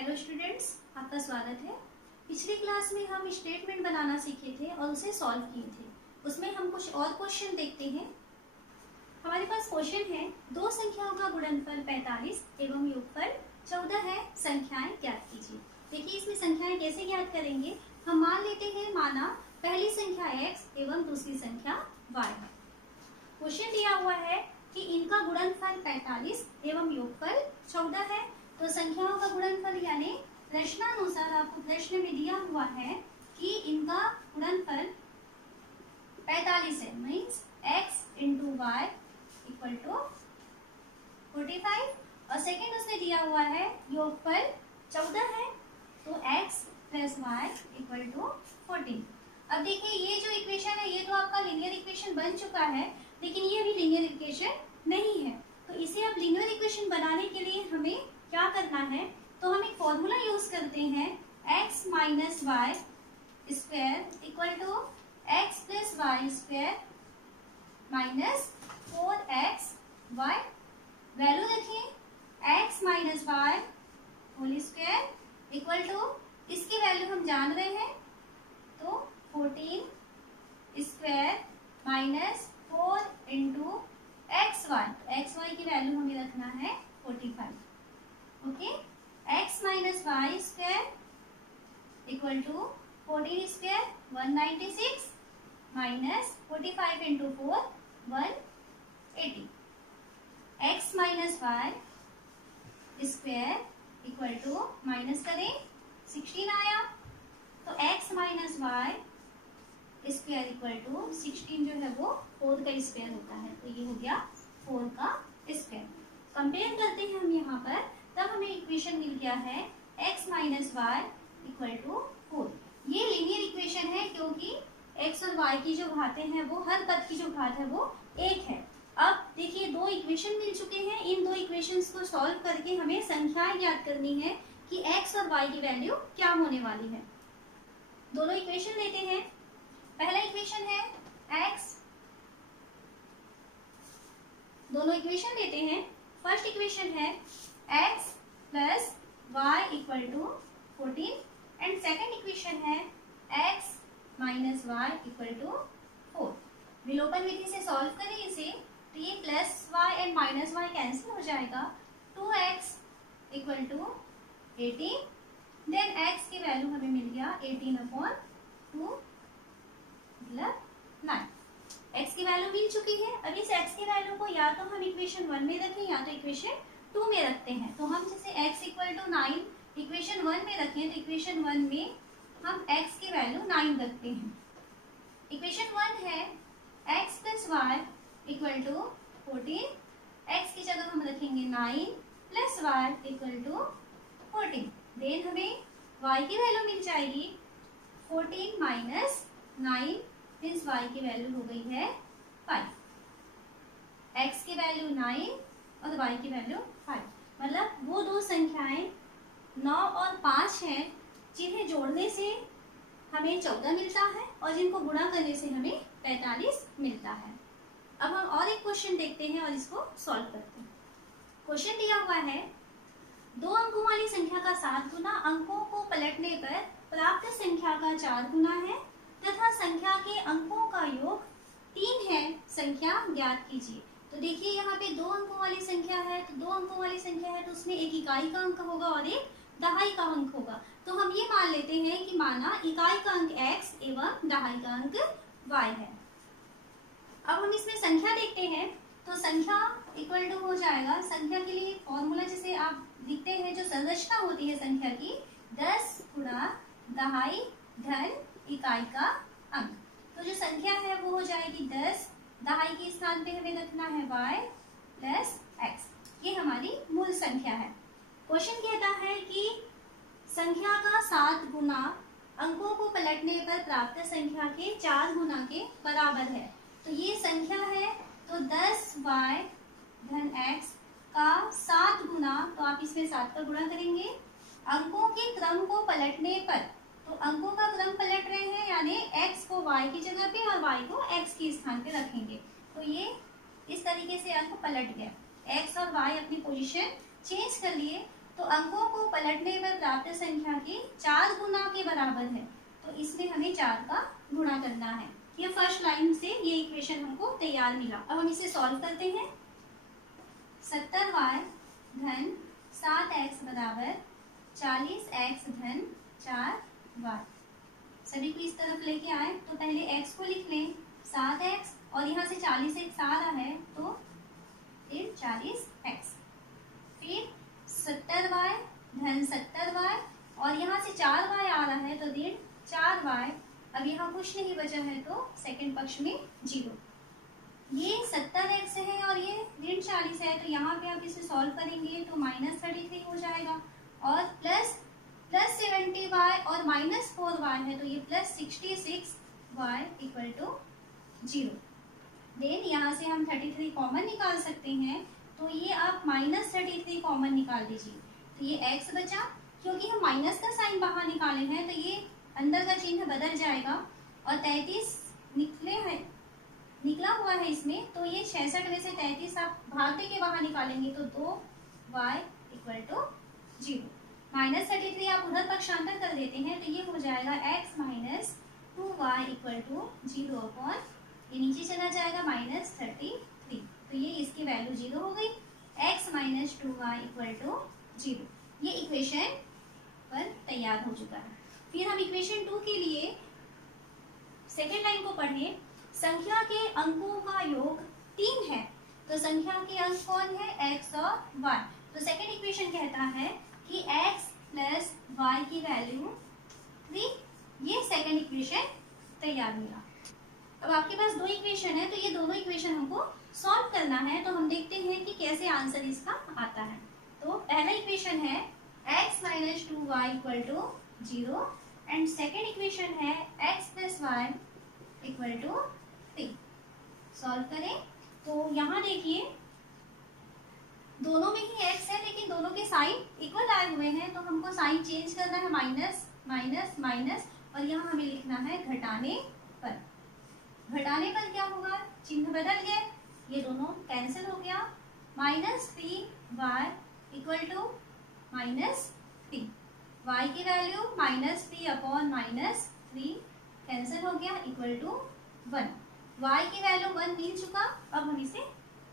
Hello students, आपका स्वागत है। पिछली क्लास में हम स्टेटमेंट बनाना सीखे थे और उसे सॉल्व किए थे। उसमें हम कुछ और क्वेश्चन देखते हैं। हमारे पास क्वेश्चन है, दो संख्याओं का गुणनफल 45 एवं योगफल 14 है, संख्याएं ज्ञात कीजिए। देखिए इसमें संख्याएं कैसे ज्ञात करेंगे। हम मान लेते हैं, माना पहली संख्या x एवं दूसरी संख्या y है। क्वेश्चन दिया हुआ है कि इनका गुणनफल 45 एवं योगफल 14 है। तो संख्याओं का गुणनफल यानी प्रश्नानुसार आपको प्रश्न में दिया हुआ है कि इनका गुणनफल 45 है, means x into y equal to 45 और सेकेंड उसने दिया हुआ है योगफल 14 है, तो x plus y equal to 14। अब देखिए ये जो इक्वेशन है ये तो आपका लीनियर इक्वेशन बन चुका है, लेकिन ये अभी लीनियर इक्वेशन नहीं है। तो इसे अब लीनियर इक्वेशन बनाने के लिए हमें क्या करना है, तो हम एक फॉर्मूला यूज करते हैं, x minus y square equal to x plus y square minus 4x y. Value देखिए x minus y whole square equal to, इसकी वैल्यू हम जान रहे हैं तो 14 square minus 4 into x y की वैल्यू हमें रखना है 45। Okay, x minus y square equal to 14 square 196 minus 45 into 4 180। x minus y square equal to, minus करें 16 आया, तो x minus y square equal to 16 जो है वो 4 का स्क्वायर होता है, तो ये हो गया 4 का स्क्वायर। कंपेयर करते हैं हम यहाँ पर, तब हमें इक्वेशन मिल गया है x minus y equal to 4। ये लीनियर इक्वेशन है क्योंकि x और y की जो घातें हैं वो, हर पद की जो घात है वो एक है। अब देखिए दो इक्वेशन मिल चुके हैं, इन दो इक्वेशंस को सॉल्व करके हमें संख्याएं ज्ञात करनी है कि x और y की वैल्यू क्या होने वाली है। दोनों इक्वेशन लेते हैं। पहला इक्वेशन है x, दोनों इक्वेशन लेते हैं। फर्स्ट इक्वेशन है x plus y equal to 14 and second equation है x minus y equal to 4। विलोपन विधि से सॉल्व करें इसे, तो ये plus y and minus y cancel हो जाएगा, 2x equal to 18, then x की वैल्यू हमें मिल गया 18/2 मतलब 9। x की वैल्यू मिल चुकी है। अब इस x की वैल्यू को या तो हम इक्वेशन 1 में रखें या तो इक्वेशन 2 में रखते हैं। तो हम जैसे x इक्वल टू 9 इक्वेशन 1 में रखें, तो इक्वेशन 1 में हम x की वैल्यू 9 रखते हैं। इक्वेशन 1 है x plus y equal to 14, x की जगह हम रखेंगे 9 plus y equal to 14, then हमें y की वैल्यू मिल जाएगी 14 माइनस 9 मीन्स y की वैल्यू हो गई है 5। x की वैल्यू 9 और y की वैल्यू 5, मतलब वो दो संख्याएं 9 और 5 हैं जिन्हें जोड़ने से हमें 14 मिलता है और जिनको गुणा करने से हमें 45 मिलता है। अब हम और एक क्वेश्चन देखते हैं और इसको सॉल्व करते हैं। क्वेश्चन दिया हुआ है, दो अंकों वाली संख्या का 7 गुना अंकों को पलटने पर प्राप्त संख्या का 4 गुना है तथा संख्या के अंकों का योग 3 है, संख्या ज्ञात कीजिए। तो देखिए यहाँ पे दो अंकों वाली संख्या है, तो दो अंकों वाली संख्या है तो उसमें एक इकाई का अंक होगा और एक दहाई का अंक होगा। तो हम ये मान लेते हैं कि माना इकाई का अंक x एवं दहाई का अंक y है। अब हम इसमें संख्या देखते हैं, तो संख्या इक्वल टू हो जाएगा, संख्या के लिए फॉर्मूला जैसे आप लिखते हैं, जो संरचना होती है संख्या की, 10 गुणा दहाई धन इकाई का अंक। तो जो संख्या है वो हो जाएगी 10, दहाई के स्थान पे हमें रखना है y प्लस x, ये हमारी मूल संख्या है। क्वेश्चन कहता है कि संख्या का 7 गुना अंकों को पलटने पर प्राप्त संख्या के 4 गुना के बराबर है। तो ये संख्या है, तो 10y धन x का 7 गुना, तो आप इसमें 7 का गुणा करेंगे अंकों के क्रम को पलटने पर, तो अंकों का क्रम पलट रहे हैं यानी x को y की जगह पे और y को x के स्थान पे रखेंगे, तो ये इस तरीके से अंक पलट गया। x और y अपनी पोजीशन चेंज कर लिए तो अंकों को पलटने पर प्राप्त संख्या के 4 गुना के बराबर है, तो इसमें हमें 4 का गुणा करना है। ये फर्स्ट लाइन से ये इक्वेशन हमको तैयार मिला। अब हम इसे सॉल्व करते हैं। 70y धन 7x बराबर 40x धन 4y। सभी को इस तरफ लेके आए तो पहले x को लिख लें 7x और यहाँ से 40x आ रहा है तो फिर 40x, फिर 70y धन 70y और यहाँ से 4y आ रहा है तो ऋण 4y। अब यहाँ कुछ नहीं बचा है तो सेकंड पक्ष में 0। ये 70x है और ये ऋण 40 है, तो यहाँ पे आप इसे सॉल्व करेंगे तो -33 हो जाएगा और प्लस 70y और -4y है तो ये +66y इक्वल टू 0। देन यहाँ से हम 33 कॉमन निकाल सकते हैं, तो ये आप -33 कॉमन निकाल दीजिए तो ये x बचा। क्योंकि हम माइनस का साइन बाहर निकाले हैं तो ये अंदर का चिन्ह बदल जाएगा और 33 निकला हुआ है इसमें, तो ये 66 में से 33 आप भागते के बाहर निकालेंगे तो 2y इक्वल टू 0। -33 आप उधर पक्षांतर कर देते हैं तो ये हो जाएगा x minus 2y equal to 0 upon ये नीचे चला जाएगा -33, तो ये इसकी वैल्यू 0 हो गई। x minus 2y equal to 0, ये इक्वेशन पर तैयार हो चुका है। फिर हम इक्वेशन 2 के लिए सेकेंड लाइन को पढ़ें। संख्या के अंकों का योग 3 है, तो संख्या के अंक कौन है x और y। तो सेकेंड इक्वेशन कहता है कि x प्लस y की वैल्यू 3, ये सेकेंड इक्वेशन तैयार मिला। अब आपके पास 2 इक्वेशन है तो ये दोनों इक्वेशन हमको सॉल्व करना है, तो हम देखते हैं कि कैसे आंसर इसका आता है। तो पहला इक्वेशन है x minus 2y equal to 0 and second equation है x plus y equal to 3। Solve करें तो यहाँ देखिए दोनों में ही x है लेकिन दोनों के साइन इक्वल आए हुए हैं, तो हमको साइन चेंज करना है, माइनस माइनस माइनस, और यहाँ हमें लिखना है घटाने पर। घटाने पर क्या होगा, चिन्ह बदल गए, ये दोनों कैंसिल हो गया। -3y इक्वल टू -3, y की वैल्यू -3 अपॉन -3 कैंसिल हो गया इक्वल टू 1। y की वैल्यू 1 मिल चुका। अब हम इसे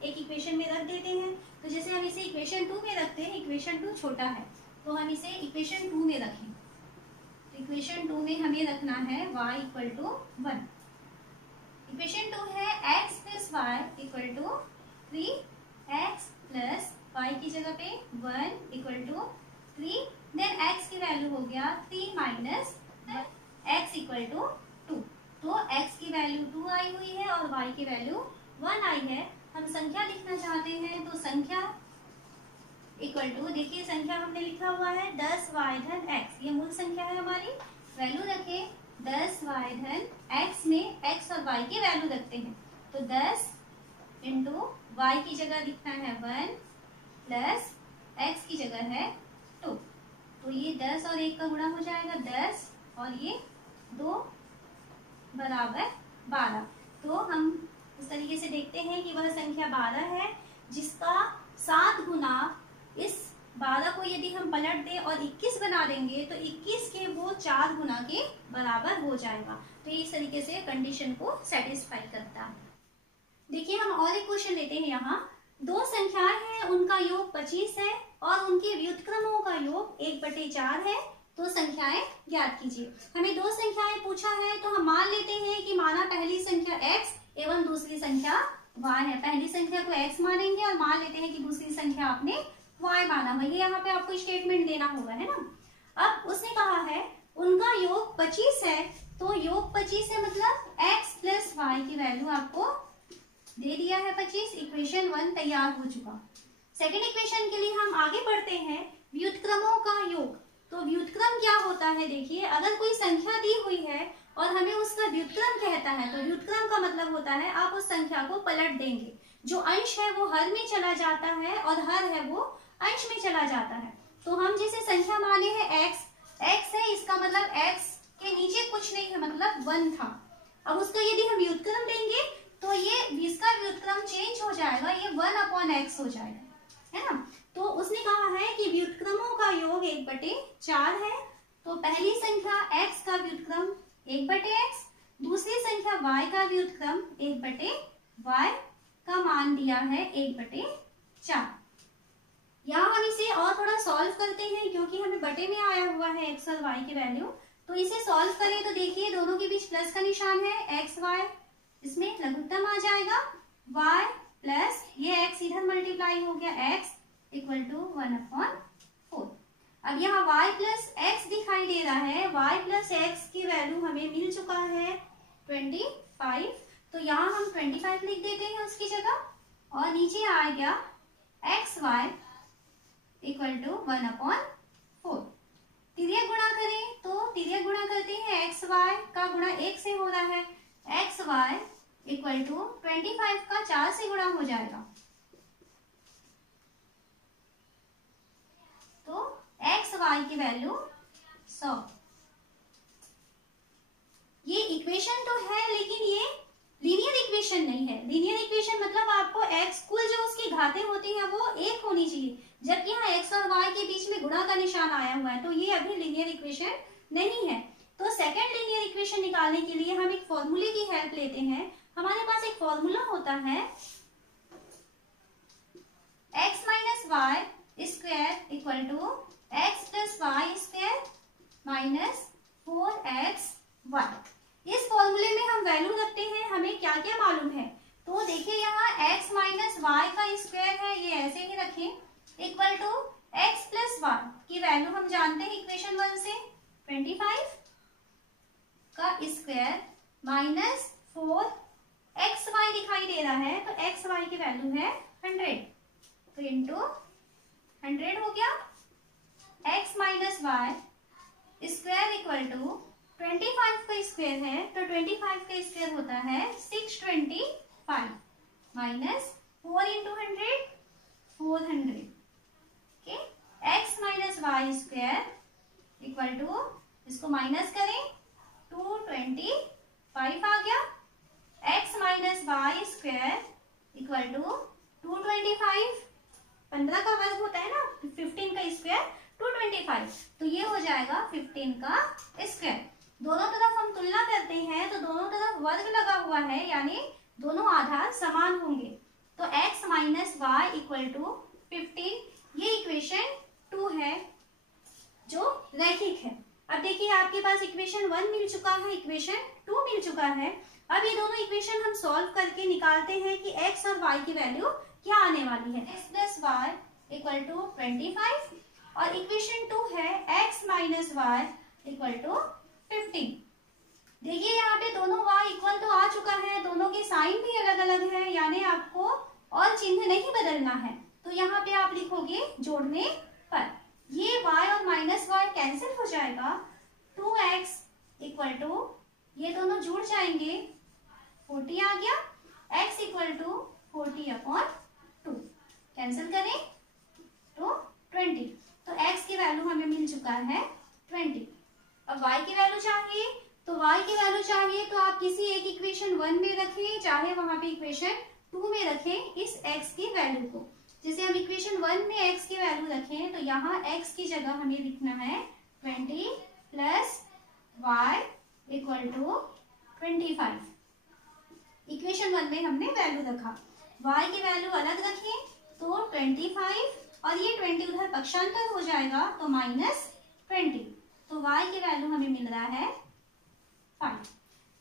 एक इक्वेशन में रख देते हैं, तो जैसे हम इसे इक्वेशन 2 में रखते हैं, इक्वेशन 2 छोटा है तो हम इसे इक्वेशन 2 में रखें। तो इक्वेशन 2 में हमें रखना है y इक्वल टू 1। इक्वेशन 2 है x plus y equal to 3x plus y की जगह पे 1 इक्वल टू 3, देन x की वैल्यू हो गया 3 माइनस x इक्वल टू 2। तो x की वैल्यू 2 आई हुई है और y की वैल्यू 1 आई है। हम संख्या लिखना चाहते हैं तो संख्या इक्वल टू, देखिए संख्या हमने लिखा हुआ है 10y धन x, ये मूल संख्या है हमारी। वैल्यू रखे 10y धन x में x और y की वैल्यू रखते हैं, तो 10 इंटू y की जगह लिखना है 1 प्लस x की जगह है 2, तो ये 10 और 1 का गुणा हो जाएगा 10 और ये 2 बराबर 12। तो हम इस तरीके से देखते हैं कि वह संख्या 12 है जिसका 7 गुना इस 12 को यदि हम पलट दें और 21 बना देंगे तो 21 के वो 4 गुना के बराबर हो जाएगा। तो इस तरीके से कंडीशन को सेटिस्फाई करता है। देखिए हम और एक क्वेश्चन लेते हैं। यहाँ 2 संख्याएं हैं, उनका योग 25 है और उनके व्युत्क्रमों का योग 1/4 है, तो संख्याएं ज्ञात कीजिए। हमें 2 संख्याएं पूछा है तो हम मान लेते हैं कि माना पहली संख्या x एवं दूसरी संख्या y है। पहली संख्या को x मानेंगे और मान लेते हैं कि दूसरी संख्या आपने y माना है। ये यहाँ पे आपको स्टेटमेंट देना होगा, है ना। अब उसने कहा है उनका योग 25 है, तो योग 25 है मतलब x प्लस वाई की वैल्यू आपको दे दिया है 25। इक्वेशन 1 तैयार हो चुका। सेकेंड इक्वेशन के लिए हम आगे बढ़ते हैं, व्युत्क्रमों का योग। तो व्युत्क्रम क्या होता है, देखिए अगर कोई संख्या दी हुई है और हमें उसका व्युत्क्रम कहता है तो व्युत्क्रम का मतलब होता है आप उस संख्या को पलट देंगे। जो अंश है वो हर में चला जाता है और हर है वो अंश में चला जाता है। तो हम जैसे संख्या माने हैं x है, इसका मतलब x के नीचे कुछ नहीं है, मतलब 1 था। अब उसका यदि हम व्युत्क्रम देंगे तो ये इसका व्युत्क्रम चेंज हो जाएगा, ये 1/x हो जाएगा, है ना। तो उसने कहा है कि व्युत्क्रमों का योग 1/4 है। तो पहली संख्या x का व्युत्क्रम 1/x, दूसरी संख्या y का व्युत्क्रम 1/y का मान दिया है 1/4। यहाँ हम इसे और थोड़ा सॉल्व करते हैं क्योंकि हमें बटे में आया हुआ है x और y की वैल्यू। तो इसे सॉल्व करें तो देखिए दोनों के बीच प्लस का निशान है, x y इसमें लघुत्तम आ जाएगा, y प्लस ये x इधर मल्टीप्लाई हो गया, x इक्वल टू 1/4। अब यहाँ y प्लस x दिखाई दे रहा है, y प्लस x की वैल्यू हमें मिल चुका है 25। तो यहाँ हम 25 लिख देते हैं उसकी जगह और नीचे आ गया एक्स वाई इक्वल टू 1/4। तिर्यक गुणा करें तो तिर्यक गुणा करते हैं, एक्स वाई का गुणा 1 से हो रहा है, एक्स वाई इक्वल टू 25 का 4 से गुणा हो जाएगा। तो एक्स वाई की वैल्यू 100। ये इक्वेशन तो है लेकिन ये लीनियर इक्वेशन नहीं है। लीनियर इक्वेशन मतलब आपको x कुल जो उसकी घातें होती हैं वो 1 होनी चाहिए, जबकि यहाँ x और y के बीच में गुणा का निशान आया हुआ है, तो ये अभी लीनियर इक्वेशन नहीं है। तो सेकंड लीनियर इक्वेशन निकालने के लिए हम एक फॉर्मूले की हेल्प लेते हैं। हमारे पास एक फॉर्मूला होता है x minus y square equal to x plus y square minus 4xy। इस फॉर्मूले में हम वैल्यू रखते हैं, हमें क्या क्या मालूम है। तो देखिए यहाँ x माइनस वाई का स्क्वायर है, ये ऐसे ही रखें, equal to x plus y की वैल्यू हम जानते हैं इक्वेशन 1 से 25 का स्क्वायर माइनस 4xy दिखाई दे रहा है, तो xy की वैल्यू है 100, तो इंटू 100 हो गया। x minus y square equal to 25 का स्क्वायर है, तो 25 का स्क्वायर होता है 625 minus 4 into 100 400। Okay, x minus y square equal to, इसको माइनस करें 225 आ गया, x minus y square equal to 225, 15 का वर्ग होता है ना, 15 का स्क्वायर 225, तो ये हो जाएगा 15 का स्क्वायर। दोनों तरफ हम तुलना करते हैं तो दोनों तरफ वर्ग लगा हुआ है, यानी दोनों आधार समान होंगे। तो x minus y equal to 15, ये इक्वेशन 2 है जो रैखिक है। अब देखिए आपके पास इक्वेशन 1 मिल चुका है, इक्वेशन 2 मिल चुका है। अब ये दोनों इक्वेशन हम सॉल्व करके निकालते हैं कि x और y की वैल्यू क्या आने वाली है। x plus y equal to 25 और इक्वेशन 2 है x minus y equal to 15। देखिए यहाँ पे दोनों y इक्वल तो आ चुका है, दोनों के साइन भी अलग अलग है, यानी आपको और चिन्ह नहीं बदलना है। तो यहाँ पे आप लिखोगे जोड़ने पर ये y और माइनस वाई कैंसिल हो जाएगा, 2x इक्वल टू ये दोनों जुड़ जाएंगे, 40 आ गया, x इक्वल टू 40/2 कैंसिल करें तो 20। तो x की वैल्यू हमें मिल चुका है 20। अब y की वैल्यू चाहिए, तो y की वैल्यू चाहिए तो आप किसी एक इक्वेशन 1 में रखें, चाहे वहां पे इक्वेशन 2 में रखें इस x की वैल्यू को। जैसे हम इक्वेशन 1 में x की वैल्यू रखें तो यहाँ x की जगह हमें लिखना है 20 plus y equal to 25। Equation 1 में हमने वैल्यू रखा, y की वैल्यू अलग रखें तो 25 और ये 20 उधर पक्षांतर हो जाएगा तो -20, तो y की वैल्यू हमें मिल रहा है 5।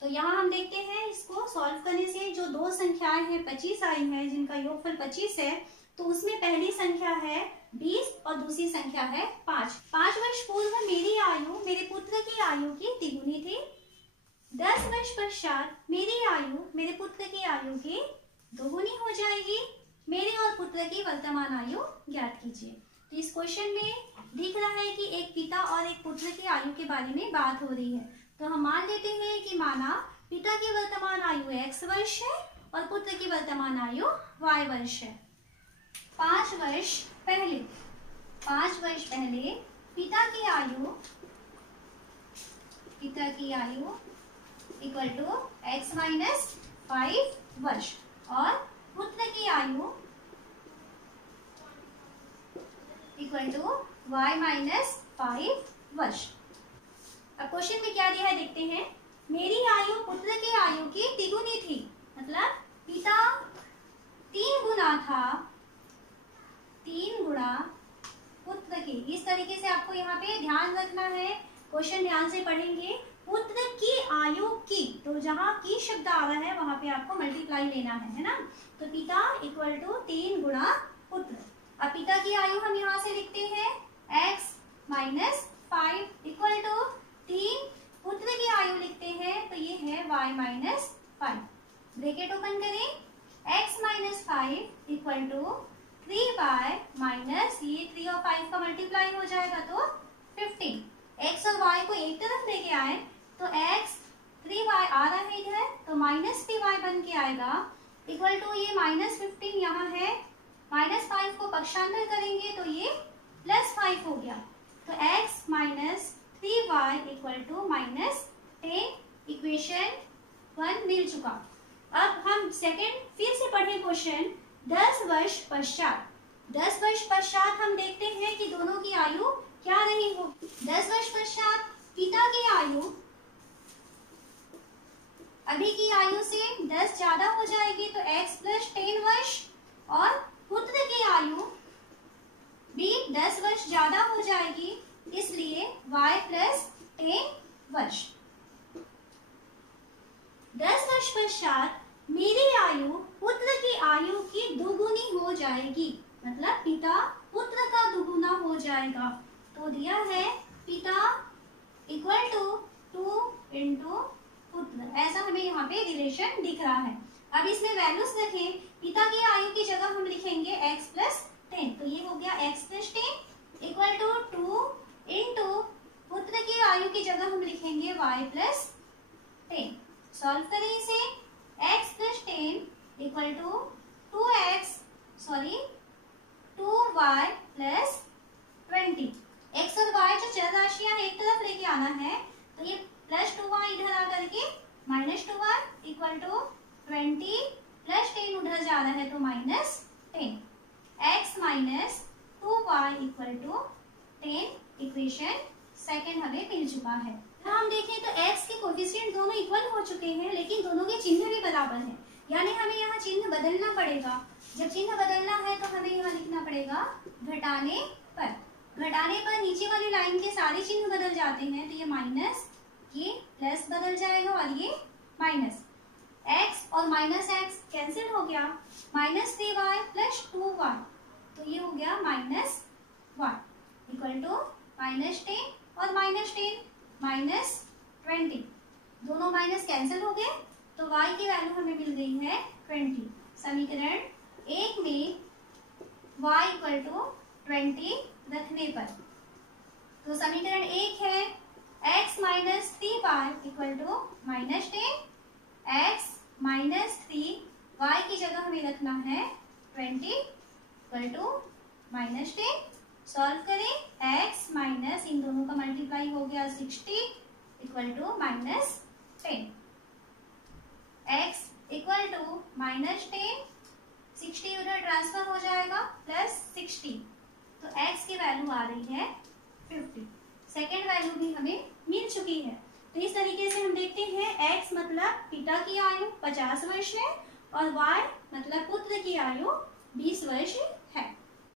तो यहाँ हम देखते हैं इसको सॉल्व करने से जो दो संख्याएं हैं 25 आई हैं जिनका योगफल 25 है, तो उसमें पहली संख्या है 20 और दूसरी संख्या है 5। 5 वर्ष पूर्व मेरी आयु मेरे पुत्र की आयु की तिगुनी थी, 10 वर्ष पश्चात मेरी आयु मेरे पुत्र की आयु की दोगुनी हो जाएगी, मेरे और पुत्र की वर्तमान आयु ज्ञात कीजिए। तो इस क्वेश्चन में दिख रहा है कि एक पिता और एक पुत्र की आयु के बारे में बात हो रही है, तो हम मान लेते हैं कि माना पिता की वर्तमान आयु x वर्ष है और पुत्र की वर्तमान आयु y वर्ष है। 5 वर्ष पहले पिता की आयु इक्वल टू x माइनस 5 वर्ष और पुत्र की आयु इक्वल टू y माइनस 5 वर्ष। अब क्वेश्चन में क्या दिया है देखते हैं। मेरी आयु पुत्र की आयु की तिगुनी थी, मतलब पिता 3 गुना था, 3 गुना पुत्र की। इस तरीके से आपको यहाँ पे ध्यान रखना है, क्वेश्चन ध्यान से पढ़ेंगे। पुत्र की आयु की, तो जहाँ की शब्द आ रहा है वहां पे आपको मल्टीप्लाई लेना है ना। तो पिता इक्वल टू 3 गुना पुत्र। अब पिता की आयु हम यहाँ से लिखते हैं x माइनस 5 इक्वल टू 3 पुत्र की आयु लिखते हैं, तो ये है y माइनस 5। ब्रैकेट ओपन करें, x minus 5 equal to 3y minus ये 3 और 5 का मल्टीप्लाई हो जाएगा तो 15। x और y को एक तरफ लेके आए तो x 3y आ रहा है इधर, तो माइनस 3y बन के आएगा इक्वल टू ये माइनस 15 यहाँ है, माइनस 5 को पक्षांतर करेंगे तो ये प्लस 5 हो गया। तो x minus 3y equal to minus 10। Equation 1 मिल चुका। अब हम सेकेंड फिर से पढ़े क्वेश्चन। 10 वर्ष पश्चात, 10 वर्ष पश्चात हम देखते हैं कि दोनों की आयु क्या रही होगी। 10 वर्ष पश्चात पिता की आयु अभी की आयु से 10 ज्यादा हो जाएगी, तो x प्लस 10 वर्ष, और पुत्र की आयु भी 10 वर्ष ज्यादा हो जाएगी, इसलिए y प्लस 10 वर्ष। 10 वर्ष पश्चात मेरी आयु पुत्र की आयु की दुगुनी हो जाएगी, मतलब पिता पुत्र का दुगुना हो जाएगा। तो दिया है पिता इक्वल टू 2 इंटू पुत्र, ऐसा हमें यहाँ पे रिलेशन दिख रहा है। अब इसमें वैल्यूज रखें, पिता की आयु की जगह हम लिखेंगे x प्लस 10, तो ये हो गया x plus 10 equal to 2 into पुत्र की आयु की जगह हम लिखेंगे y प्लस 10। सॉल्व करें इसे, x plus 10 equal to 2y plus 20। x और y जो चर राशियां एक तरफ लेके आना है, तो ये प्लस 2y इधर आकर के minus 2y equal to 20 plus 10 उधर जा रहा है तो minus 10। x minus 2y equal to 10 equation second हमें मिल चुका है। हम देखें तो x के कोफिशिएंट दोनों इक्वल हो चुके हैं, लेकिन दोनों के चिन्ह भी बराबर हैं, यानी हमें यहाँ चिन्ह बदलना पड़ेगा। जब चिन्ह बदलना है तो हमें यहाँ लिखना पड़ेगा घटाने पर। घटाने पर नीचे वाली लाइन के सारे चिन्ह बदल जाते हैं, तो ये माइनस, ये प्लस बदल जाएगा और ये माइनस। x और माइनस x कैंसिल हो गया, माइनस 3y प्लस 2y, तो ये हो गया माइनस 1 इक्वल टू माइनस 10 और माइनस 10 माइनस 20। दोनों माइनस कैंसिल हो गए, तो y की वैल्यू हमें मिल गई है 20। समीकरण 1 में y इक्वल टू 20 रखने पर, तो समीकरण 1 है x minus 3y equal to minus 10, x minus 3y की जगह हमें रखना है 20 इक्वल टू माइनस 10। सॉल्व करें, x माइनस इन दोनों का मल्टीप्लाई हो गया 60 equal to minus 10। x equal to minus 10, 60 उधर ट्रांसफर हो जाएगा प्लस 60, तो x की वैल्यू आ रही है 50। सेकेंड वैल्यू भी हमें मिल चुकी है। तो इस तरीके से हम देखते हैं x मतलब पिता की आयु 50 वर्ष है और y मतलब पुत्र की आयु 20 वर्ष